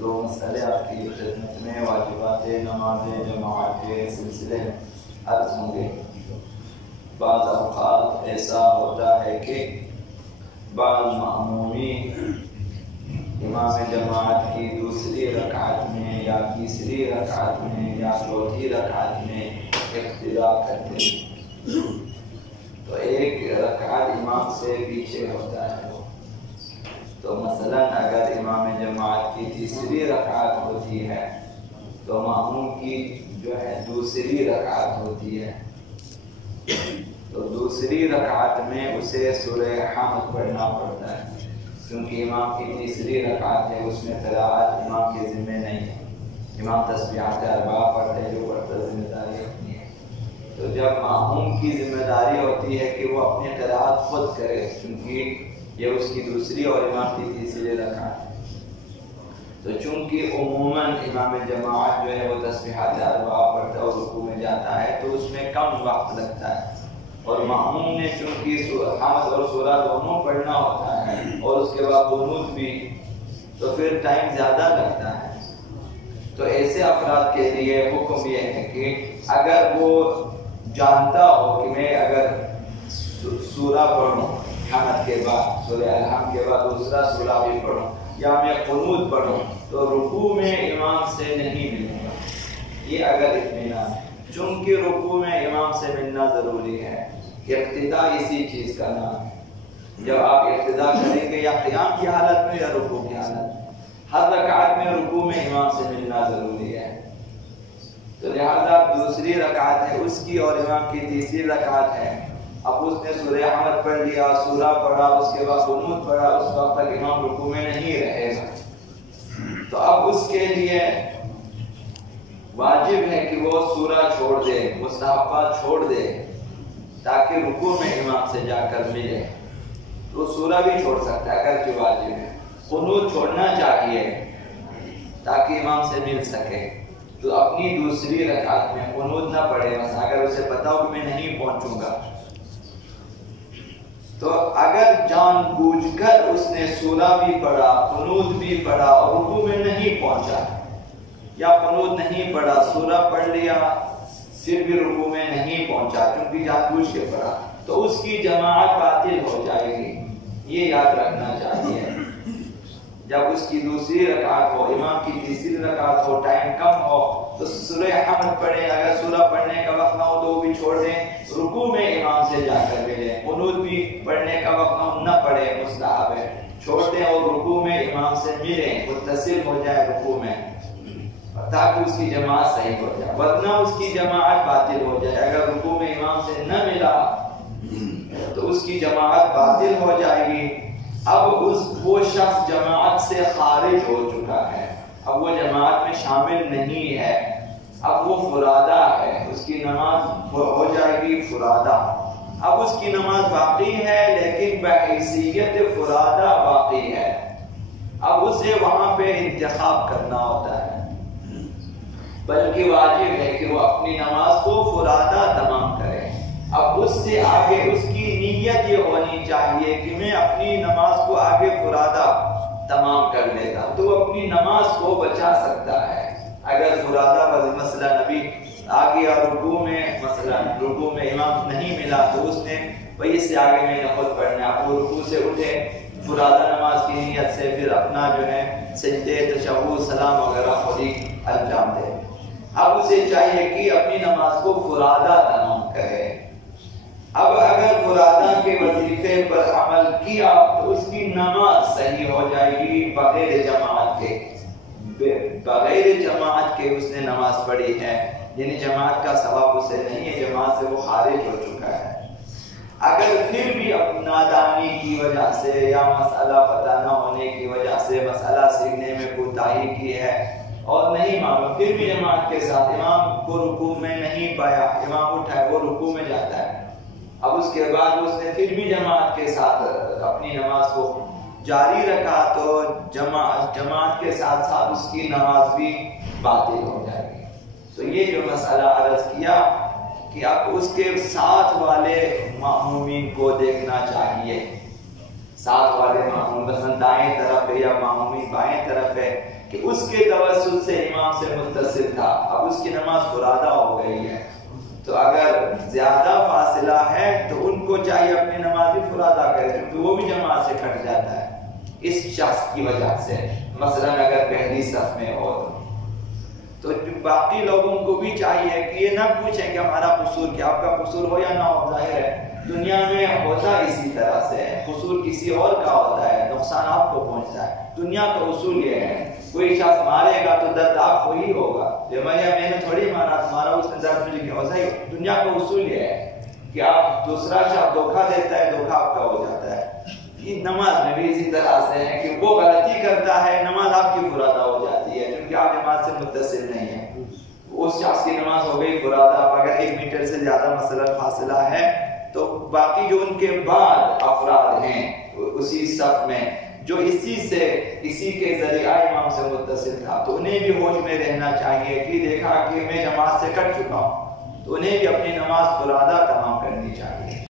دو مسئلے آپ کی خدمت میں واجبات نماز جماعت کے سلسلے میں عرض ہوں گے۔ بعض اوقات ایسا ہوتا ہے کہ بعض مأمومین امام جماعت کی دوسری رکعت میں یا تیسری رکعت میں یا چوتھی رکعت میں اقتدا کرتے ہیں، تو ایک رکعت امام سے پیچھے ہوتا ہے۔ تو مثلا اگر امام جماعت کی تیسری رکعت ہوتی ہے تو مأموم کی جو ہے دوسری رکعت ہوتی ہے، تو دوسری رکعت میں اسے سورہ حمد پڑھنا پڑتا ہے، کیونکہ امام کی تیسری رکعت ہے، اس میں قراءت امام کے ذمہ نہیں ہے۔ امام تسبیحات اربعہ پڑھتے ہیں، جو پڑھتا ذمہ داری اپنی ہے۔ تو جب مأموم کی ذمہ داری ہوتی ہے کہ وہ اپنی قراءت خود کرے، کیونکہ یہ اس کی دوسری اور امام کی تیسری رکعت ہے، تو چونکہ عموماً امام جماعت جو ہے وہ تسبیحات اربعہ پڑھتا ہے اور رکوع میں جاتا ہے، تو اس میں کم وقت لگتا ہے، اور مأموم نے چونکہ حمد اور سورہ دونوں پڑھنا ہوتا ہے اور اس کے بعد قنوت بھی، تو پھر ٹائم زیادہ لگتا ہے۔ تو ایسے افراد کے لیے حکم یہ ہے کہ اگر وہ جانتا ہو کہ میں اگر سورہ پڑھوں حمد کے بعد، سورہ الحمد کے بعد دوسرا سورہ بھی پڑھوں یا میں قنوت پڑھوں، تو رکوع میں امام سے نہیں ملوں گا، یہ اگر اطمینان ہے۔ چونکہ رکوع میں امام سے ملنا ضروری ہے، اقتدا اسی چیز کا نام ہے۔ جب آپ اقتدا کریں گے یا قیام کی حالت میں یا رکوع کی حالت میں، ہر رکعت میں رکوع میں امام سے ملنا ضروری ہے۔ تو لہذا دوسری رکعت ہے اس کی اور امام کی تیسری رکعت ہے، اب اس نے سورہ حمد پڑھ لیا، سورہ پڑھا، اس کے بعد قنوت پڑھا، اس وقت تک امام رکوع میں نہیں رہے گا، تو اب اس کے لیے واجب ہے کہ وہ سورہ چھوڑ دے، مستحبات چھوڑ دے، تاکہ رکوع میں امام سے جا کر ملے۔ تو سورہ بھی چھوڑ سکتا ہے اگرچہ واجب ہے، قنوت چھوڑنا چاہیے تاکہ امام سے مل سکے، تو اپنی دوسری رکعت میں قنوت نہ پڑھے، مثلا اگر اسے پتا ہو کہ میں نہیں پہنچوں گا، تو اگر جان بوجھ کر اس نے سورہ بھی پڑھا، قنوت بھی پڑھا اور رکوع میں نہیں پہنچا، یا قنوت نہیں پڑھا، سورہ پڑھ لیا پھر بھی رکوع میں نہیں پہنچا کیونکہ جان بوجھ کے پڑھا، تو اس کی جماعت باطل ہو جائے گی، یہ یاد رکھنا چاہیے۔ جب اس کی دوسری رکعت ہو، امام کی تیسری رکعت ہو، ٹائم کم ہو، تو سورہ حمد پڑھیں، اگر سورہ پڑھنے کا وقت نہ ہو تو وہ بھی چھوڑ دیں، رکوع میں امام سے جا کر ملیں، قنوت بھی پڑھنے کا وقت نہ پڑھیں، مستحب ہے، چھوڑ دیں اور رکوع میں امام سے ملیں، متصل ہو جائے رکوع میں، تاکہ اس کی جماعت صحیح ہو جائے، ورنہ اس کی جماعت باطل ہو جائے۔ اگر رکوع میں امام سے نہ ملا تو اس کی جماعت باطل ہو جائے گی۔ اب وہ شخص جماعت سے خارج ہو چکا ہے، اب وہ جماعت میں شامل نہیں ہے، اب وہ فرادہ ہے، اس کی نماز ہو جائے گی فرادہ۔ اب اس کی نماز باقی ہے لیکن بحیثیت فرادہ باقی ہے، اب اسے وہاں پہ انتخاب کرنا ہوتا ہے، بلکہ واجب ہے کہ وہ اپنی نماز کو فرادہ تمام کرے۔ اب اس سے آگے اس کی نیت یہ ہونی چاہیے کہ میں اپنی نماز کو آگے فرادہ تمام کر لیتا، تو وہ اپنی نماز کو بچا سکتا ہے۔ اگر فرادہ مثلا نبی آگے اور رکوع میں، مثلا رکوع میں امام نہیں ملا تو اس نے بھائی اس سے آگے میں نے خود پڑھنا ہے، اب وہ رکوع سے اٹھے فرادہ نماز کی نیت سے، پھر اپنا جو ہے سجدے، تشہد، سلام وغیرہ خود ہی انجام دے۔ اب اسے چاہیے کہ اپنی نماز کو فرادہ تمام کرے۔ اب اگر فرادہ کے وظیفے پر عمل کیا تو اس کی نماز صحیح ہو جائے گی، بغیر جماعت کے اس نے نماز پڑھی ہے، یعنی جماعت کا ثواب اسے نہیں ہے، جماعت سے وہ خارج ہو چکا ہے۔ اگر پھر بھی نادانی کی وجہ سے یا مسئلہ پتہ نہ ہونے کی وجہ سے مسئلہ سیکھنے میں کوتاہی کی ہے اور نہیں معلوم، پھر بھی جماعت کے ساتھ امام کو رکوع میں نہیں پایا، امام اٹھا وہ رکوع میں جاتا ہے، اب اس کے بعد اس نے پھر بھی جماعت کے ساتھ اپنی نماز کو جاری رکھا تو جماعت کے ساتھ ساتھ اس کی نماز بھی باطل ہو جائے گی۔ تو یہ جو مسئلہ عرض کیا کہ اب اس کے ساتھ والے مأمومین کو دیکھنا چاہیے، ساتھ والے مأموم مثلا دائیں طرف ہے یا مأمومین بائیں طرف ہے کہ اس کے توسط سے امام سے متصل تھا، اب اس کی نماز فرادہ ہو گئی ہے، تو اگر زیادہ فاصلہ ہے تو ان کو چاہیے اپنی نماز بھی فرادہ کرے، کیونکہ وہ بھی جماعت سے کٹ جاتا ہے اس شخص کی وجہ سے۔ مثلا اگر پہلی صف میں ہو تو باقی لوگوں کو بھی چاہیے کہ یہ نہ پوچھیں کہ ہمارا قصور کیا، آپ کا قصور ہو یا نہ ہو، ظاہر ہے دنیا میں ہوتا اسی طرح سے ہے، قصور کسی اور کا ہوتا ہے، نقصان آپ کو پہنچتا ہے۔ دنیا کا اصول یہ ہے کوئی شخص مارے گا تو درد آپ کو ہی ہوگا، میں نے تھوڑی مارا اس نے درد مجھے کیا، صحیح۔ دنیا کا اصول یہ ہے کہ آپ دوسرا شخص دھوکہ دیتا ہے، دھوکہ آپ کا ہو جاتا ہے۔ یہ نماز میں بھی اسی طرح سے ہے کہ وہ غلطی کرتا ہے، نماز آپ کی فرادہ ہو جاتی ہے کیونکہ آپ جماعت سے متصل نہیں ہیں، اس شخص کی نماز ہو گئی فرادہ۔ اگر 1 میٹر سے زیادہ مثلا فاصلہ ہے تو باقی جو ان کے بعد افراد ہیں اسی صف میں جو اسی کے ذریعہ امام سے متصل تھا، تو انہیں بھی ہوش میں رہنا چاہیے کہ دیکھا کہ میں جماعت سے کٹ چکا ہوں، تو انہیں بھی اپنی نماز فرادہ تمام کرنی چاہیے۔